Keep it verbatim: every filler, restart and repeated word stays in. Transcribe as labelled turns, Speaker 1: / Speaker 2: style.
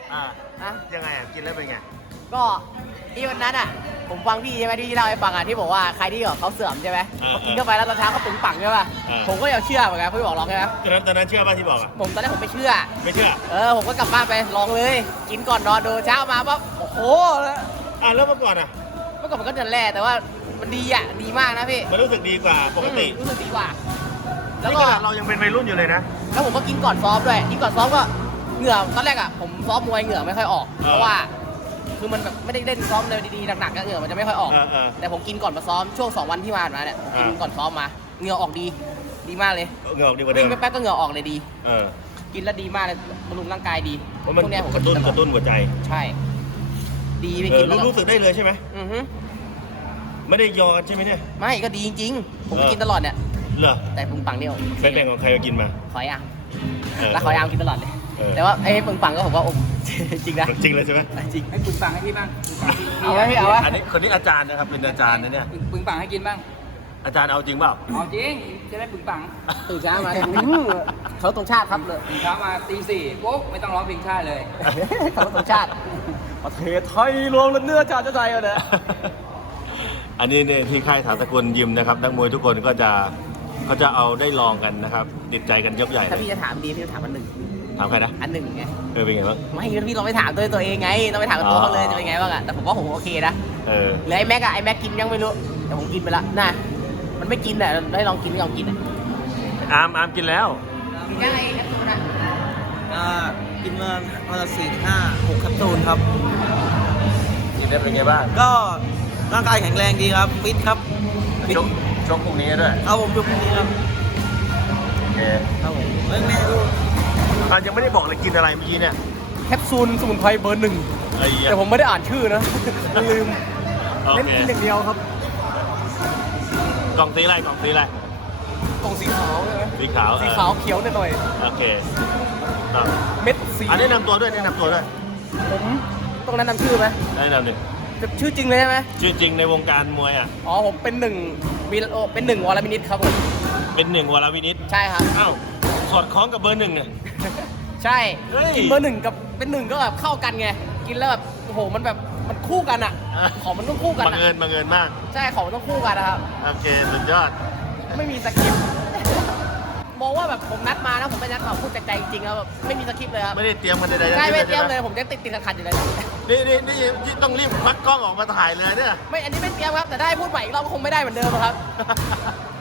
Speaker 1: อ่า
Speaker 2: อะ
Speaker 1: ยังไงอ่ะกินแล้วเป็นไง
Speaker 2: ก็ที่วันนั้นอ่ะผมฟังพี่ใช่ไหมที่เล่าให้ฟังอ่ะที่บอกว่าใครที่แบบเขาเสื่อมใช่ไหม
Speaker 1: เออ
Speaker 2: เขากินเข้าไปแล้วตอนเช้าเขาปึงปังใช่ป่ะ
Speaker 1: เออ
Speaker 2: ผมก็ยังเชื่อเหมือนกันเขาบอกลองใช่ไหม
Speaker 1: ตอนนั้นตอนนั้นเชื่อป่ะที่บอกอ่ะ
Speaker 2: ผมตอนแรกผมไม่เชื่อ
Speaker 1: ไม่เชื่อ
Speaker 2: เออผมก็กลับบ้านไปลองเลย กินก่อนนอนดูเช้ามาปั๊บโอ้โหแล้ว
Speaker 1: อ่ะแล้วเมื่อก่อนอ่ะ
Speaker 2: เมื่อก่อนมันก็จะแร่แต่ว่ามันดีอ่ะดีมากนะพี่
Speaker 1: มันรู้สึกดีกว่าปกติ
Speaker 2: อืมรู้สึกดีกว่า แล้ว
Speaker 1: นี่
Speaker 2: ก็
Speaker 1: ขนาดเรายังเป็นวัยรุ่นอยู่เลยนะ
Speaker 2: แล้วผมก็กินก่อนซ้อมด้วยกินก่อนซ้อมก็เหงื่อตอนแรกอ่ะผมซ้อมมวยเหงื่อไม่ค่อยออก
Speaker 1: เออ
Speaker 2: เพราะว่าคือมันแบบไม่ได้เล่นซ้อมเลยดีๆหนักๆก็เหงื่อมันจะไม่ค่อยออก
Speaker 1: เออเออ
Speaker 2: แต่ผมกินก่อนมาซ้อมช่วงสองวันที่ผ่านมาเนี่ยผมกิน
Speaker 1: เออ
Speaker 2: ก่อนซ้อมมาเหงื่อออกดี ดีมากเลย
Speaker 1: เหงาดีกว่าเดิ
Speaker 2: วิ่ง
Speaker 1: ม
Speaker 2: ไปแป๊บก็เหงื่อออกเลยดี
Speaker 1: เออ
Speaker 2: กินแล้วดีมากเลยบำรุงร่างกายดี
Speaker 1: เพราะมัน
Speaker 2: พวกเนี้ยผม
Speaker 1: กระตุ้นกระตุ้นหัวใจ
Speaker 2: ใช่ ดีไป
Speaker 1: เอ
Speaker 2: กิ
Speaker 1: อน
Speaker 2: แล้ว
Speaker 1: รู้รู้สึกได้เลยใช่ไหม
Speaker 2: อือฮึ
Speaker 1: ไม่ได้ยอกันใช่ไหมเนี่ย
Speaker 2: ไม่ก็ดีจริงๆ ผม
Speaker 1: เออ
Speaker 2: กินตลอดเนี่ย
Speaker 1: เหรอ
Speaker 2: แต่ปึงปังเนี่ย
Speaker 1: แบ่งๆของใครมากินมา
Speaker 2: ขอยาง
Speaker 1: เออ
Speaker 2: แล้วขอยางกินตลอดเลย
Speaker 1: เออ
Speaker 2: แต่ว่าไอ้ปึงปังก็ผมว่าอม จริงนะ
Speaker 1: จริงเลยใช่ไหม
Speaker 2: จริง
Speaker 3: ให้ปึงปังให้พี่บ้างปึงปังให้
Speaker 2: เอาไว้พี่เอาไว้
Speaker 1: อันนี้คนนี้อาจารย์นะครับเป็นอาจารย์นะเนี่ย
Speaker 3: ปึงปึงปังให้กินบ้าง
Speaker 1: อาจารย์เอาจริงเปล่า
Speaker 3: เอาจริงจะได้ปึงปัง
Speaker 2: ตื่นเช้ามาอื้อเขาตรงชาติครับเลย
Speaker 3: ตื่นเช้ามาตีสี่ปุ๊บไม่ต้องร้องเพลงชาติเลย
Speaker 2: เขาตรงชาติประเทศไทยรวมเนื้อชาติไทยเลย
Speaker 1: อันนี้เนี่ยที่ค่ายฐานตระกูลยิมนะครับนักมวยทุกคนก็จะก็จะเอาได้ลองกันนะครับติดใจกันยกใหญ่เล
Speaker 2: ถ้าย พี่จะถามดีพี่จะถามอันหนึ่ง
Speaker 1: ถามใครนะ
Speaker 2: อันหนึ่งไง
Speaker 1: เออเป็นไงบ้าง
Speaker 2: ไม่พี่ลองไปถามตัวตัวเองไงต้องไปถามกับตัวเขาเลยจะเป็นไงบ้างอะแต่ผมว่าผมโอเคนะ
Speaker 1: เออ
Speaker 2: เหลือไอ้แม็กอะไอ้แม็กกินยังไม่รู้แต่ผมกินไปละน่ะมันไม่กินอะได้ลองกินไม่ลองกินอะ
Speaker 1: อาร์มอาร์มกินแล้ว
Speaker 2: กินยังไงแคปซูลอะ
Speaker 4: อ่ากินมาวันละสี่ห้าหกแคปซูลครับ
Speaker 1: กินได้เป็นไงบ้าง
Speaker 4: ก็ร่างกายแข็งแรงดีครับฟิตครับฟิต
Speaker 1: ชกชกพวกนี้ด้วย
Speaker 4: เอาผมยุคนี้ครับ
Speaker 1: โอเค
Speaker 4: ครับผมเอ้ยแม่ดู
Speaker 1: อ่ะยังไม่ได้บอกเลยกินอะไรเมื่อกี้เนี่ย
Speaker 2: แคปซูลสมุนไพรเบอร์หนึ่ง
Speaker 1: ไอ้เหี้ย
Speaker 2: แต่ผมไม่ได้อ่านชื่อนะ ลืม
Speaker 1: โอ
Speaker 2: เล่น
Speaker 1: เค
Speaker 2: กินอย่างเดียวครับ
Speaker 1: กล่องสีอะไรกล่องสีอะไร
Speaker 2: กล่องสีขาวใช่ไหม
Speaker 1: สีขาว
Speaker 2: สี
Speaker 1: เออ
Speaker 2: ขาวเขียวหน่อย
Speaker 1: โอเคอ่ะ
Speaker 2: ๆเม็ดสี
Speaker 1: อันนี้นำตัวด้วยแนะนำตัวด้วย
Speaker 2: ผมต้องแนะนำชื่อไหม
Speaker 1: แนะนำหนึ่ง
Speaker 2: จะชื่อจริงเลยใช่ไหม
Speaker 1: ชื่อจริงในวงการมวยอ่ะ
Speaker 2: อ๋อผมเป็นหนึ่งมีโอเป็นหนึ่งวรมินิตครับผม
Speaker 1: เป็นหนึ่งวรวินิต
Speaker 2: ใช่ครับ
Speaker 1: อ้าวสอดคล้องกับเบอร์หนึ่งเนี่ย
Speaker 2: ใช่
Speaker 1: เฮ้ย
Speaker 2: กินเบอร์หนึ่งกับเป็นหนึ่งก็แบบเข้ากันไงกินแล้วแบบโอ้โหมันแบบมันคู่กันอ่ะ
Speaker 1: อ่ะ
Speaker 2: ของมันต้องคู่กัน
Speaker 1: บัง
Speaker 2: อะ
Speaker 1: เอิญบังเอิญมาก
Speaker 2: ใช่ของมันต้องคู่กันนะครับ
Speaker 1: โอเคสุดยอด
Speaker 2: ไม่มีสคริปต์ มองว่าแบบผมนัดมานะผมไม่นัดมาพูดจากใจจริงๆแล้วแบบไม่มีสคริปต์เลยครับ
Speaker 1: ไม่ได้เตรียมกันใดๆทั้ง
Speaker 2: ใช่
Speaker 1: สิ้น
Speaker 2: ไม่เตรียม
Speaker 1: ใช่ห
Speaker 2: เลยผมยังติดติดขัดๆอยู่เลย
Speaker 1: นี่นี่นี่นี่ต้องรีบควักกล้องออกมาถ่ายเลยเนี่ย
Speaker 2: ไม่อันนี้ไม่เตรียมครับแต่ได้พูดใหม่อีกรอบก็คงไม่ได้เหมือนเดิมอะครับ